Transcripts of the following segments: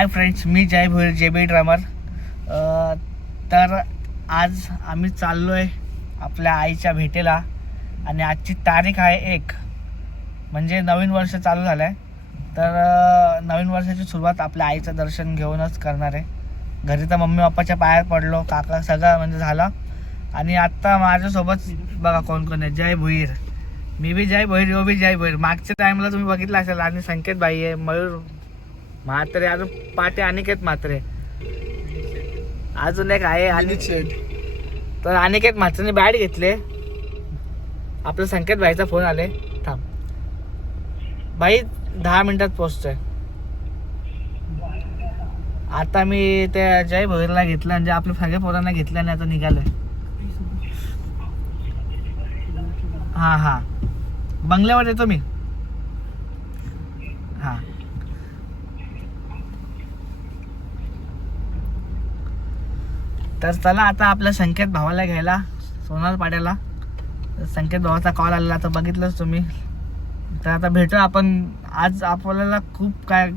Hi friends मी जय भोईर जे बी drummer तर आज आम्ही चाललो आहे आपल्या आईच्या भेटेला आणि आजची तारीख आहे एक. म्हणजे नवीन वर्ष चालू झालं आहे तर नवीन वर्षाची सुरुवात आपल्या आईचं दर्शन घेऊनच करणार आहे. घरी तर मम्मी पप्पाच्या पायात पडलो काका सगळं म्हणजे झाला. आणि आत्ता माझ्यासोबत बघा कोण कोण आहे जय भोईर. मी बी जय भोईर यो बी जय भोईर. मागच्या टाईमला तुम्ही बघितलं असेल आणि संकेत बाई आहे मयूर म्हात्रे अजून पाटे अनिकेत म्हात्रे. अजून एक आहे आणि तर अनिकेत म्हात्रेने बॅट घेतले. आपलं संकेत भाईचा फोन आले थांब. भाई दहा मिनिटात पोचतोय आता मी त्या जय भोईरला घेतलं म्हणजे आपल्या सगळ्या पोरांना घेतलं आणि आता निघालोय. हा हा. बंगल्यावर येतो मी हा तर चला आता आपल्या संकेत भावाला घ्यायला सोनार पाड्याला. संकेत भावाचा कॉल आलेला तर बघितलंच तुम्ही. तर आता भेटू आपण. आज आपल्याला खूप काय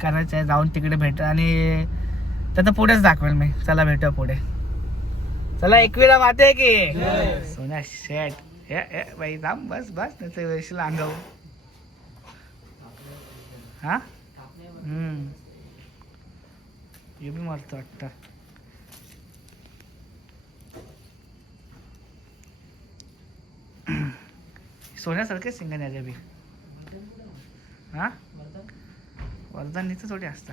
करायचं आहे जाऊन तिकडे भेट आणि त्याचं पुढेच दाखवेल मी. चला भेटू पुढे. चला एकवीला माते की. सोन्या शेट हे बाई जाम बस बस. त्याचं वेशील अंगाऊ हा? हम्म. हे बी मरतो वाटतं. सोन्यासारखे सिंगन याच्या बी. हा? इथं थोडी असता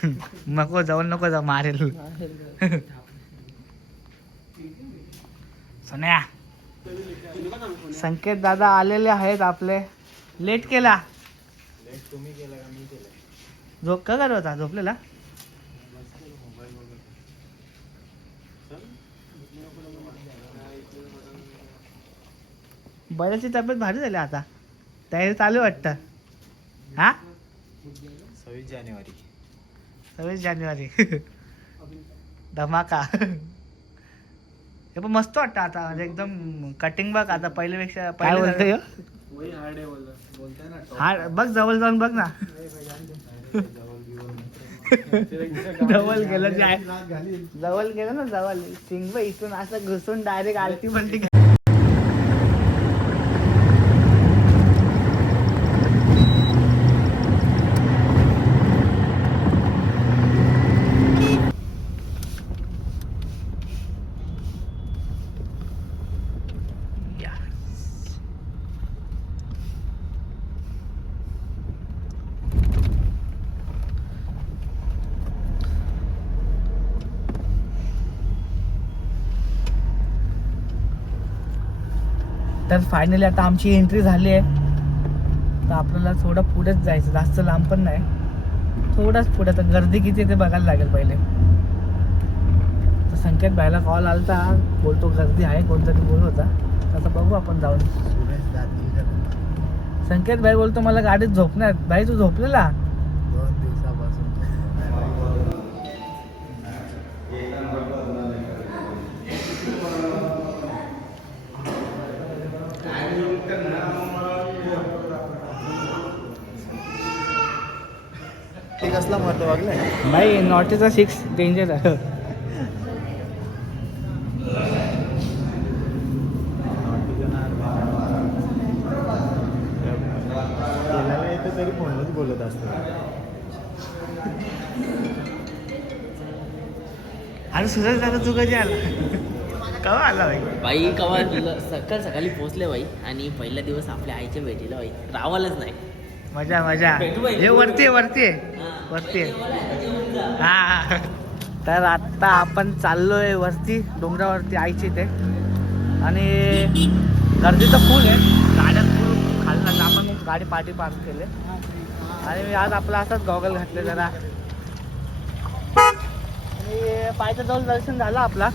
नको जाऊ नको जाऊ मारेल. सोन्या संकेत दादा आलेले आहेत आपले. लेट केला. झोप का करत होता? झोपलेला? बऱ्याची तब्येत भारी झाली आता. तयारी चालू वाटतं. हा? सव्वीस जानेवारी. सव्वीस जानेवारी. धमाका. हे पण मस्त वाटतं आता. म्हणजे एकदम कटिंग बघ आता. पहिल्यापेक्षा काय बोलतोय पहिले हा बघ जवळ जाऊन बघ ना. जवळ गेलं. जवळ गेलं ना जवळ. सिंग इथून असं घुसून डायरेक्ट आलती पलटी या तर फायनली आता आमची एंट्री झाली आहे. तर आपल्याला थोडं पुढेच जायचं. जास्त लांब पण नाही. थोडंच पुढे. तर गर्दी किती ते बघायला लागेल पहिले. तर संकेत भाईला कॉल आलता. बोलतो गर्दी आहे. कोणतरी बोलत होता. आता बघू आपण जाऊन. संकेत भाई बोलतो मला गाडीत झोपणार भाई तू झोपलेला दोन दिवसापासून ते कसला मरतो वागलाय. भाई नॉटीचा सिक्स डेंजर आहे. तरी फोनच बोलत असतो. अरे दादा तू कधी आला? केव्हा आला भाई? बाई कवा सकाळ सकाळी पोहोचले बाई आणि पहिला दिवस आपल्या आईच्या भेटीला बाई रावालच नाही. मजा मजा. हे वरती वरती आहे. वरती आहे. हा तर आता आपण चाललोय वरती डोंगरावरती आईची इथे. आणि गर्दी तर फुल आहे गाड्या फुल खाली आपण गाडी पाठी पार्क केले. आणि आज आपला असाच गॉगल घातले जरा. आणि पायथं जवळ दर्शन झालं आपला.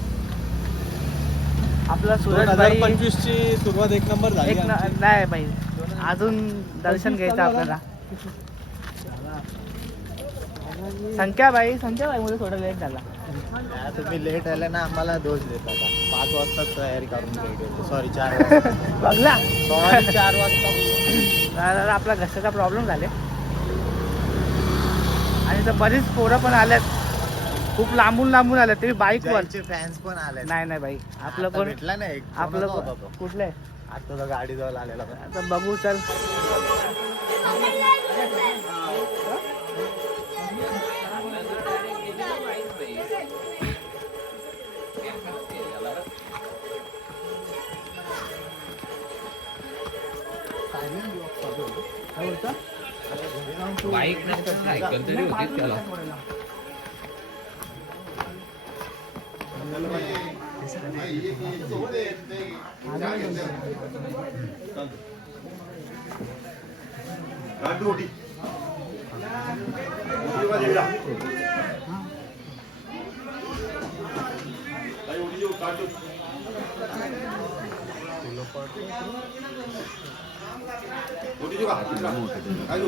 आपला सुरज पंचवीस ची सुरुवात एक नंबर झाली एक. नाही बाई. अजून दर्शन घ्यायचं आपल्याला. संख्या बाई संख्या बाई मध्ये थोडा लेट झाला. या, तुम्ही लेट आले ना आम्हाला दोष देता का पाच वाजता तयारी करून सॉरी चार बघला. सॉरी चार वाजता. दादा आपला घशाचा प्रॉब्लेम झाले. आणि तर बरीच पोरं पण आल्यात. खूप लांबून लांबून आल्यात. तरी बाईकवर त्यांचे फॅन्स पण आले नाही नाही बाई. आपलं कोण भेटला ना एक. आपलं? कुठलं? आहे आता तो गाडी जवळ आलेला. पण. आता बघू चल. バイクなんかないコントロールできるの。Randuti. Ujiwa jeda. Ayo ujiwa kartu. Ujiwa kartu. Ayo.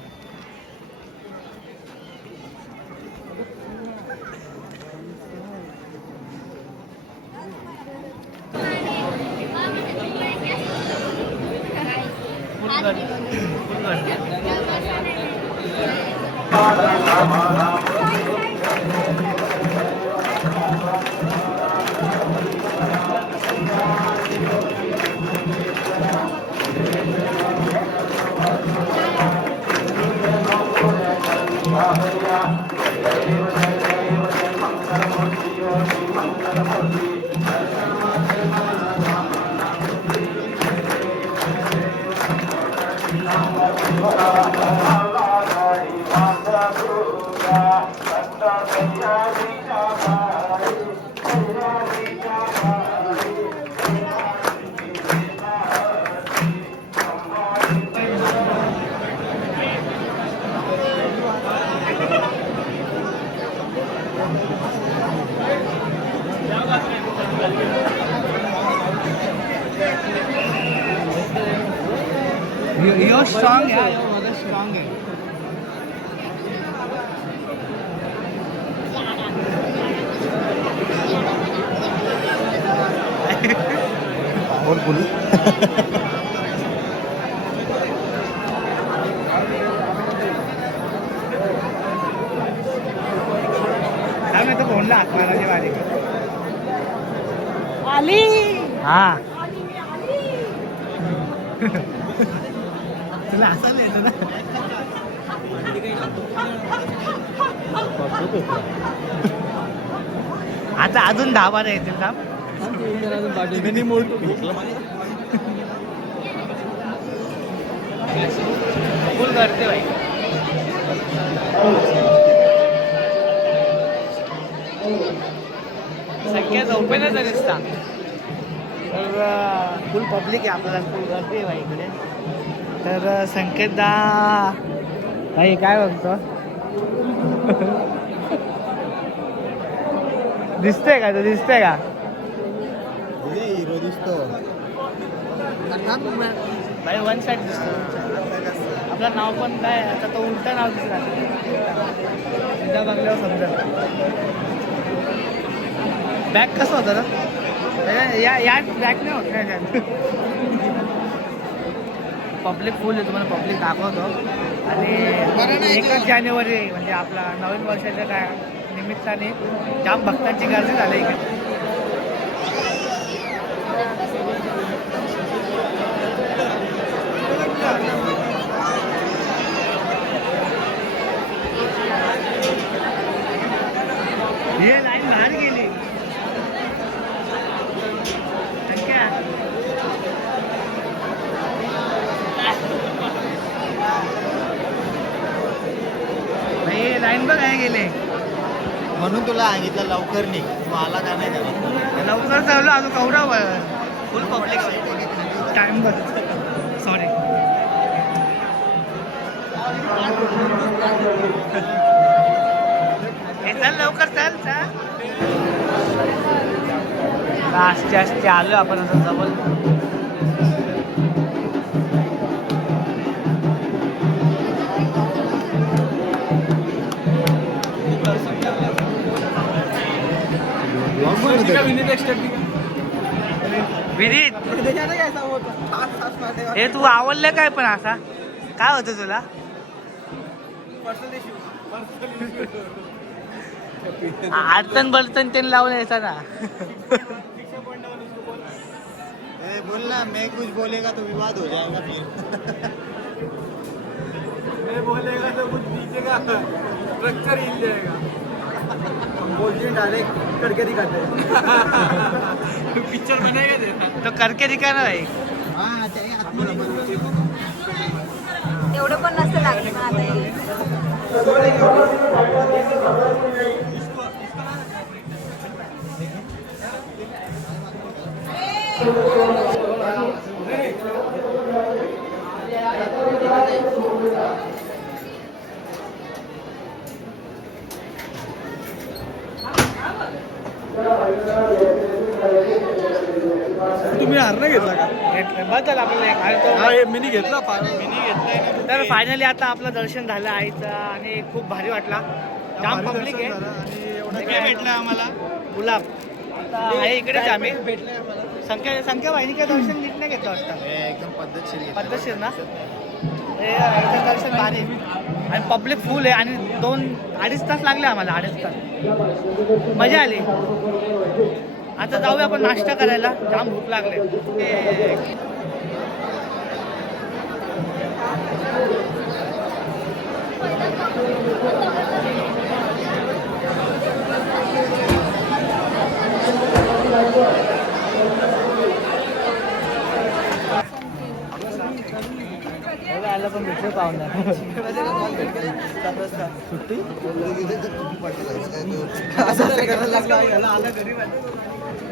फुल गर्दी यो स्ट्रॉंग आहे यो माझा स्ट्रॉंग आहे बोल बोलू काय माहिती फोनला हात मारायचे बारीक आली हा तुला असं येतो ना आता अजून दहा बारा येतील ना फुल करते भाई संख्या नुसता. तर फुल पब्लिक आहे आपल्याला. फुल गर्दी आहे भाई इकडे. तर संकेत दा. भाई काय बघतो? दिसतंय का तो? दिसतंय का? हिरो दिसतो. भाई वन साईड दिसतो. आपलं नाव पण काय? आता तो उलटा नाव दिसला. एकदा बघल्यावर समजेल. बॅग कसं होतं ना या या बॅग नाही होत. पब्लिक फुल आहे तुम्हाला पब्लिक दाखवतो. आणि एकच जानेवारी म्हणजे आपला नवीन वर्षाच्या काय निमित्ताने जाम भक्तांची गर्दी झाली इकडे हे लाईन बाहेर गेली संख्या. हे लाईन बघ आहे गेले म्हणून तुला सांगितलं लवकर निघ तू आला का नाही घरात लवकर चाललो अजून कवडा फुल पब्लिक टाइम बघ सॉरी चल लवकर चल चल. आस्ते आस्ते आलो आपण आता जवळ. विनीत हे तू आवडलं काय पण असा? काय होतं तुला? आडतन बलतन ते लावून यायचा ना. ए, बोल ना मैं कुछ बोलेगा तो विवाद हो जाएगा फिर. मैं बोलेगा तो कुछ दीजिएगा स्ट्रक्चर हिल जाएगा. हम बोलते हैं डायरेक्ट करके दिखाते हैं. पिक्चर बनेगा देता तो करके दिखा ना भाई. हा ते. एवढं पण नसतं लागलं आता हे. तुम्ही हार नाही घेतला का बदल आपल्याला. हा मिनी घेतला. मिनी घेतलाय. तर फायनली आता आपलं दर्शन झालं आईचं आणि खूप भारी वाटला. जाम पब्लिक आहे. भेटलं आम्हाला. गुलाब. इकडेच आम्ही. संख्या संख्या वाहिनी काय दर्शन नीट नाही घेतलं वाटतं एकदम पद्धतशीर. पद्धतशीर ना? दर्शन भारी. आणि पब्लिक फुल आहे आणि दोन अडीच तास लागले आम्हाला अडीच तास. मजा आली. आता जाऊया आपण नाश्ता करायला. जाम भूक लागले. ते- एवढं आलं पण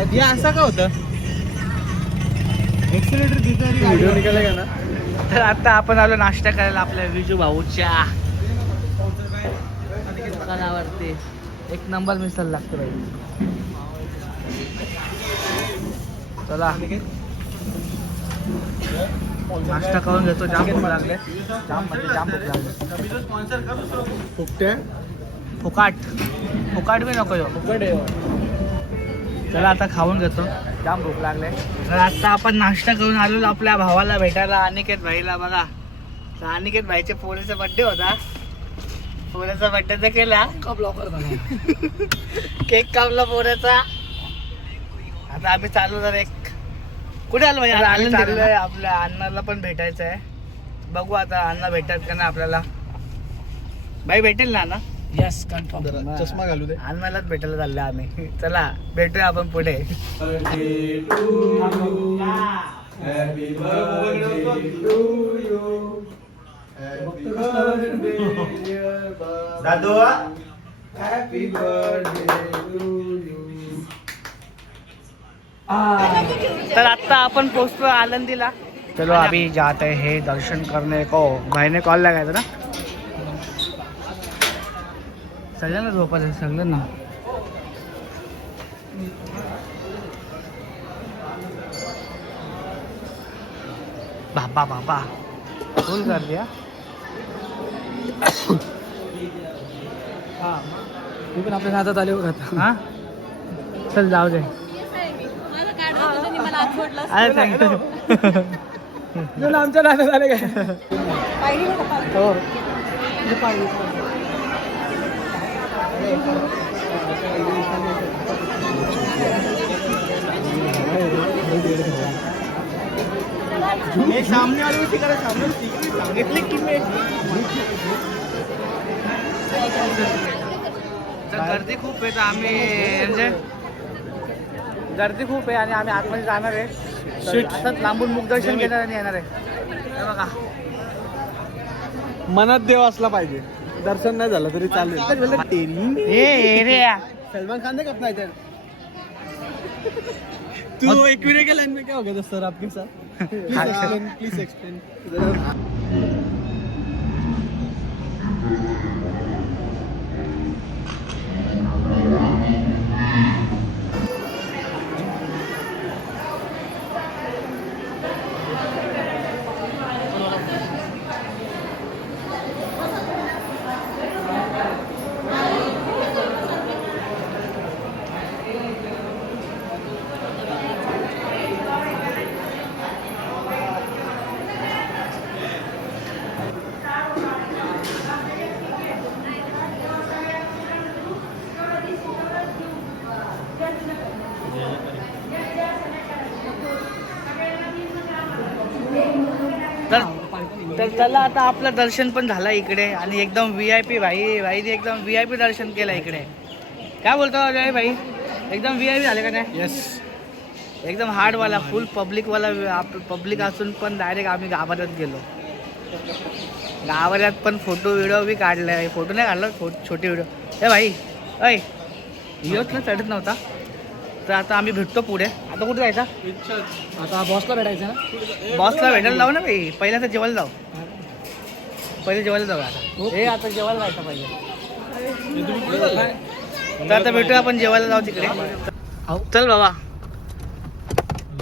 असं का होतं? एक्सिलेटर व्हिडिओ निघाला का ना? तर आता आपण आलो नाश्ता करायला आपल्या विजू भाऊच्या. दुकानावरती. एक नंबर मिसल लागतो भाई चला. नाश्ता करून घेतो. जाम भूक लागले. जाम म्हणजे जाम भूक लागले. फुकट्या फुकाट. फुकाट बी नको ह्यो. चला आता खाऊन घेतो. जाम भूक लागले. तर आता आपण नाश्ता करून आलेलो आपल्या भावाला भेटायला अनिकेत भाईला बघा. तर अनिकेत भाईच्या पोरीचा बर्थडे होता. पोऱ्याचा बर्थडे तर केला. केक कापला पोऱ्याचा आता आम्ही चालू जर एक. कुठे आलो भाई? चाललोय आपल्या अण्णाला पण भेटायचं आहे बघू आता अण्णा भेटतात का नाही आपल्याला. भाई भेटेल ना अण्णा? यस कन्फर्म चष्मा घालू दे. अण्णालाच भेटायला चाललो आम्ही. चला भेटूया आपण पुढे. दादू तर आता आपण पोहोचलो आनंदीला चलो अभी जाते हैं दर्शन करने को. भाईने कॉल लगायचा ना? सगळ्यांना झोपायचं सगळ्यांना. बाबा बाबा फुल कर दिया हा. मी पण आपल्या नादात आले बघा हा? चल जाऊ दे. होतं अरे थँक्यू आमच्या आले काय? पाहिजे मी सामने आलो होती सामने सांगितले की मी? गर्दी खूप आहे तर आम्ही म्हणजे गर्दी खूप आहे आणि आम्ही आतमध्ये जाणार आहे. असंच लांबून मुखदर्शन घेणार आणि येणार आहे. बघा. मनात देव असला पाहिजे. दर्शन नाही झालं तरी चालेल. सलमान खान ने अपना इधर तू एक वीडियो के लाइन में क्या हो गया था सर आपके साथ प्लीज एक्सप्लेन प्लीज एक्सप्लेन तर तर चला आता आपलं दर्शन पण झालं इकडे आणि एकदम व्ही आय पी भाई भाईने एकदम व्ही आय पी दर्शन केलं इकडे. काय बोलतो अजय भाई? एकदम व्ही आय पी झाले का नाही? यस एकदम हार्डवाला फुल पब्लिकवाला आप पब्लिक असून पण डायरेक्ट आम्ही गाभाऱ्यात गेलो. गाभाऱ्यात पण फोटो व्हिडिओ बी काढले. फोटो नाही काढला छोटे व्हिडिओ ए भाई ऐ योच ना चढत नव्हता. तर आता आम्ही भेटतो पुढे. आता कुठे जायचा? आता बॉसला भेटायचं ना? बॉसला भेटायला जाऊ ना भाई. पहिल्या तर जेवायला जाऊ. पहिले जेवायला जाऊ आता. हे आता जेवायला जायचं पाहिजे तर आता भेटूया आपण जेवायला जाऊ तिकडे. चल बाबा.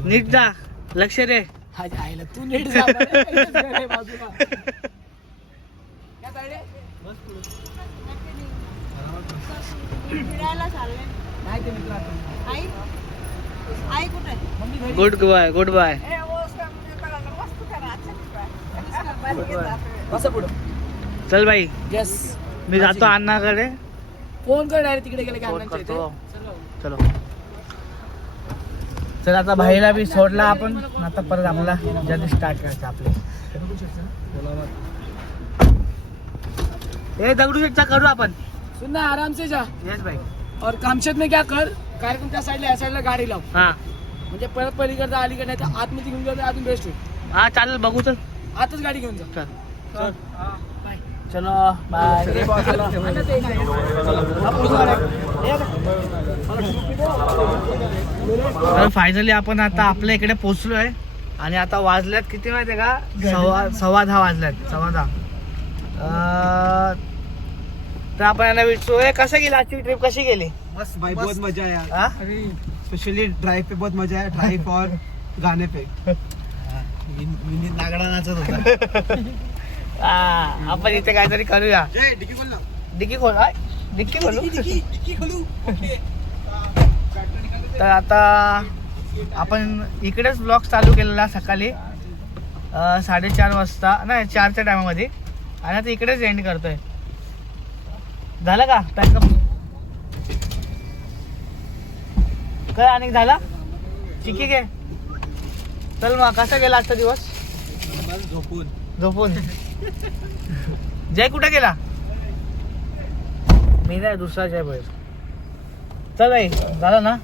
नीट जा. लक्ष रे आईला तू नीट जा. Good bye good bye. पुढं. चल भाई येस मी जातो अण्णाकडे. फोन कर डायरेक्ट तिकडे गेले फोन की करतो. चलो चल. आता भाईला बी सोडला आपण. आता परत आपला जर्नी स्टार्ट करायचं आपले. हे दगडू शेटचा करू आपण. सुन ना आराम से जा. येस भाई और कामशेत में क्या कर? कार्यक्रम त्या साईडला या साईडला गाडी लाव. हा. म्हणजे परत पलीकडे अलीकडे आतमध्ये घेऊन जातो अजून बेस्ट होईल. हा चालेल बघू चल. आतच गाडी घेऊन जा. चल. चलो. बाय. तर फायनली आपण आता आपल्या इकडे पोहोचलोय. आणि आता वाजल्यात किती माहिती आहे का? सव्वा सव्वा दहा वाजल्यात. सव्वा दहा. अं, तर आपण यांना विचारू कसं गेली आजची ट्रिप कशी गेली? बस भाई बहुत मजा आया. हा? स्पेशली ड्राइव पे बहुत मजा आया. ड्राइव और गाने पे. विनीत नागडा नाचत होता. हा, आपण इथे काहीतरी करूया. जय डिकी बोल ना डिक्की खोल हाय, डिक्की खोलू? डिकी खोलू. ओके. तर आता आपण इकडेच ब्लॉग चालू केलेला सकाळी अं, साडेचार वाजता नाही चारच्या टायमामध्ये. आणि आता इकडेच एंड करतोय. झालं का? पॅकअप काय आणि झाला? चिकी घे. चल मग कसा गेला आजचा दिवस? झोपून. झोपून. जय कुठे गेला? मी नाही दुसरा जय बाहेर. चल भाई झालं ना?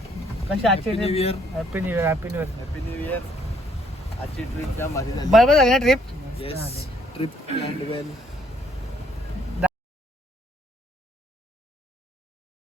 कशी आजची New Year. Happy new year happy new year happy new year आजची ट्रिप जाम भारी झाली. बरोबर झाली ना trip yes trip planned well